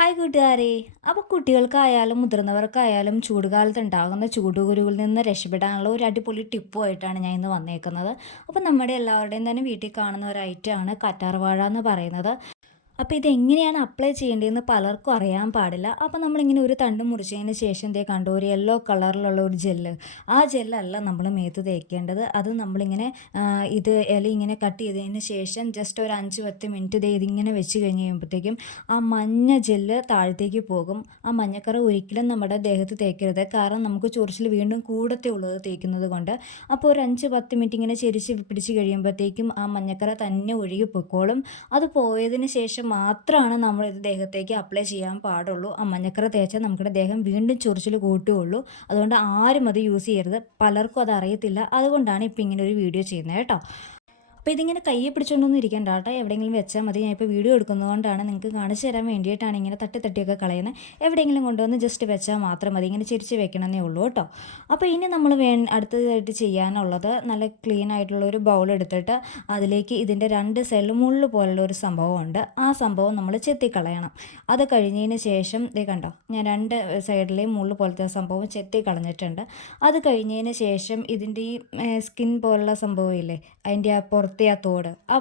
Hi കൂട്ടുകാരെ. അപ്പോൾ കുട്ടികൾക്കായാലും മുതിർന്നവർക്കായാലും ചൂടുകാലത്ത് ഉണ്ടാകുന്ന ചൂടുകുരുവിൽ നിന്ന് രക്ഷപ്പെടാനുള്ള ഒരു അടിപൊളി ടിപ്പുമായിട്ടാണ് ഞാൻ ഇന്ന് വന്നേക്കുന്നത്. അപ്പോൾ നമ്മുടെ എല്ലാവരുടെയും തന്നെ വീട്ടിൽ കാണുന്ന ഒരു ഐറ്റമാണ് കറ്റാർവാഴ എന്ന് പറയുന്നത്. അപ്പോൾ ഇതെങ്ങനെയാണ് അപ്ലൈ ചെയ്യേണ്ടതെന്ന് പലർക്കും അറിയാൻ പാടില്ല. അപ്പോൾ നമ്മളിങ്ങനെ ഒരു തണ്ട് മുറിച്ചതിന് ശേഷം ദേ കണ്ടു ഒരു യെല്ലോ കളറിലുള്ള ഒരു ജെല്ല് ആ ജെല്ലല്ല നമ്മൾ മേത്ത് തേക്കേണ്ടത്. അത് നമ്മളിങ്ങനെ ഇത് ഇല ഇങ്ങനെ കട്ട് ചെയ്തതിന് ശേഷം ജസ്റ്റ് ഒരു അഞ്ച് പത്ത് മിനിറ്റ് ദേ ഇതിങ്ങനെ വെച്ച് കഴിഞ്ഞ് കഴിയുമ്പോഴത്തേക്കും ആ മഞ്ഞ ജെല്ല് താഴത്തേക്ക് പോകും. ആ മഞ്ഞക്കറ ഒരിക്കലും നമ്മുടെ ദേഹത്ത് തേക്കരുത്. കാരണം നമുക്ക് ചൊറിച്ചിൽ വീണ്ടും കൂടത്തെ ഉള്ളത് തേക്കുന്നത് കൊണ്ട്. അപ്പോൾ ഒരു അഞ്ച് പത്ത് മിനിറ്റ് ഇങ്ങനെ ചെരിച്ച് പിടിച്ച് കഴിയുമ്പോഴത്തേക്കും ആ മഞ്ഞക്കറ തന്നെ ഒഴുകി പൊക്കോളും. അത് പോയതിന് ശേഷം മാത്രമാണ് നമ്മൾ ഇത് ദേഹത്തേക്ക് അപ്ലൈ ചെയ്യാൻ പാടുള്ളൂ. ആ മഞ്ഞക്കറ തേച്ചാൽ നമ്മുടെ ദേഹം വീണ്ടും ചൊറിച്ചിൽ കൂട്ടുകയുള്ളൂ. അതുകൊണ്ട് ആരും അത് യൂസ് ചെയ്യരുത്. പലർക്കും അത് അറിയത്തില്ല. അതുകൊണ്ടാണ് ഇപ്പം ഇങ്ങനെ ഒരു വീഡിയോ ചെയ്യുന്നത് കേട്ടോ. അപ്പോൾ ഇതിങ്ങനെ കയ്യെ പിടിച്ചുകൊണ്ടൊന്നും ഇരിക്കേണ്ട കേട്ടോ. എവിടെയെങ്കിലും വെച്ചാൽ മതി. ഞാൻ ഇപ്പോൾ വീഡിയോ എടുക്കുന്നതുകൊണ്ടാണ് നിങ്ങൾക്ക് കാണിച്ചു തരാൻ വേണ്ടിയിട്ടാണ് ഇങ്ങനെ തട്ടി തട്ടിയൊക്കെ കളയുന്നത് എവിടെയെങ്കിലും കൊണ്ടുവന്ന് ജസ്റ്റ് വെച്ചാൽ മാത്രം മതി. ഇങ്ങനെ ചിരിച്ച് വെക്കണമെന്നേ ഉള്ളൂ കേട്ടോ. അപ്പോൾ ഇനി നമ്മൾ വേ അടുത്തതായിട്ട് ചെയ്യാനുള്ളത് നല്ല ക്ലീൻ ആയിട്ടുള്ള ഒരു ബൗൾ എടുത്തിട്ട് അതിലേക്ക് ഇതിന്റെ രണ്ട് സെല്ല് മുള്ളു പോലുള്ള ഒരു സംഭവമുണ്ട്. ആ സംഭവം നമ്മൾ ചെത്തിക്കളയണം. അത് കഴിഞ്ഞതിന് ശേഷം ഇത് കണ്ടോ ഞാൻ രണ്ട് സൈഡിലെയും മുള്ളു പോലത്തെ സംഭവം ചെത്തി കളഞ്ഞിട്ടുണ്ട് അത് കഴിഞ്ഞതിന് ശേഷം ഇതിന്റെ ഈ സ്കിൻ പോലുള്ള സംഭവം ഇല്ലേ അതിന്റെ ആ പുറത്തെ ആ തോട്. ആ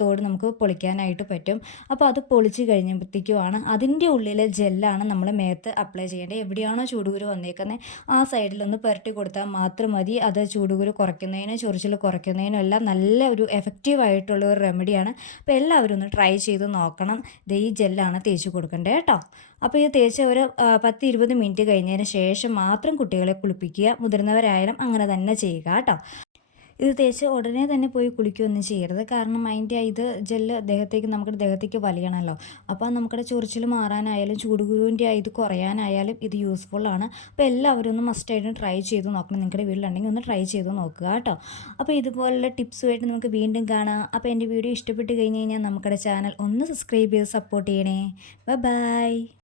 തോട് നമുക്ക് പൊളിക്കാനായിട്ട് പറ്റും. അപ്പോൾ അത് പൊളിച്ച് കഴിഞ്ഞപ്പോഴത്തേക്കുമാണ് അതിന്റെ ഉള്ളിലെ ജെല്ലാണ് നമ്മൾ മേത്ത് അപ്ലൈ ചെയ്യേണ്ടത്. എവിടെയാണോ ചൂടുകുരു വന്നേക്കുന്നത് ആ സൈഡിലൊന്ന് പുരട്ടി കൊടുത്താൽ മാത്രം മതി. അത് ചൂടുകുരു കുറയ്ക്കുന്നതിനും ചൊറിച്ചിൽ കുറയ്ക്കുന്നതിനും എല്ലാം നല്ല ഒരു എഫക്റ്റീവ് ആയിട്ടുള്ള ഒരു റെമഡിയാണ് അപ്പോൾ എല്ലാവരും ഒന്ന് ട്രൈ ചെയ്ത് നോക്കണം. ഇത് ഈ ജെല്ലാണ് തേച്ച് കൊടുക്കേണ്ടത് കേട്ടോ. അപ്പോൾ ഇത് തേച്ച് ഒരു പത്ത് ഇരുപത് മിനിറ്റ് കഴിഞ്ഞതിന് ശേഷം മാത്രം കുട്ടികളെ കുളിപ്പിക്കുക. മുതിർന്നവരായാലും അങ്ങനെ തന്നെ ചെയ്യുക കേട്ടോ. ഇത് തേച്ച് ഉടനെ തന്നെ പോയി കുളിക്കുകയൊന്നും ചെയ്യരുത്. കാരണം അതിന്റെ ഇത് ജെല്ല് ദേഹത്തേക്ക് നമ്മുടെ ദേഹത്തേക്ക് വലിയണമല്ലോ അപ്പോൾ നമുക്കിടെ ചൊറിച്ചിൽ മാറാനായാലും ചൂടുകുരുവിന്റെ ഇത് കുറയാനായാലും ഇത് യൂസ്ഫുൾ ആണ്. അപ്പോൾ എല്ലാവരും ഒന്ന് മസ്റ്റായിട്ട് ട്രൈ ചെയ്ത് നോക്കണം. നിങ്ങളുടെ വീട്ടിലുണ്ടെങ്കിൽ ഒന്ന് ട്രൈ ചെയ്ത് നോക്കുക കേട്ടോ. അപ്പോൾ ഇതുപോലുള്ള ടിപ്സുമായിട്ട് നമുക്ക് വീണ്ടും കാണാം. അപ്പോൾ എന്റെ വീഡിയോ ഇഷ്ടപ്പെട്ട് കഴിഞ്ഞ് കഴിഞ്ഞാൽ നമ്മുടെ ചാനൽ ഒന്ന് സബ്സ്ക്രൈബ് ചെയ്ത് സപ്പോർട്ട് ചെയ്യണേ. ബൈ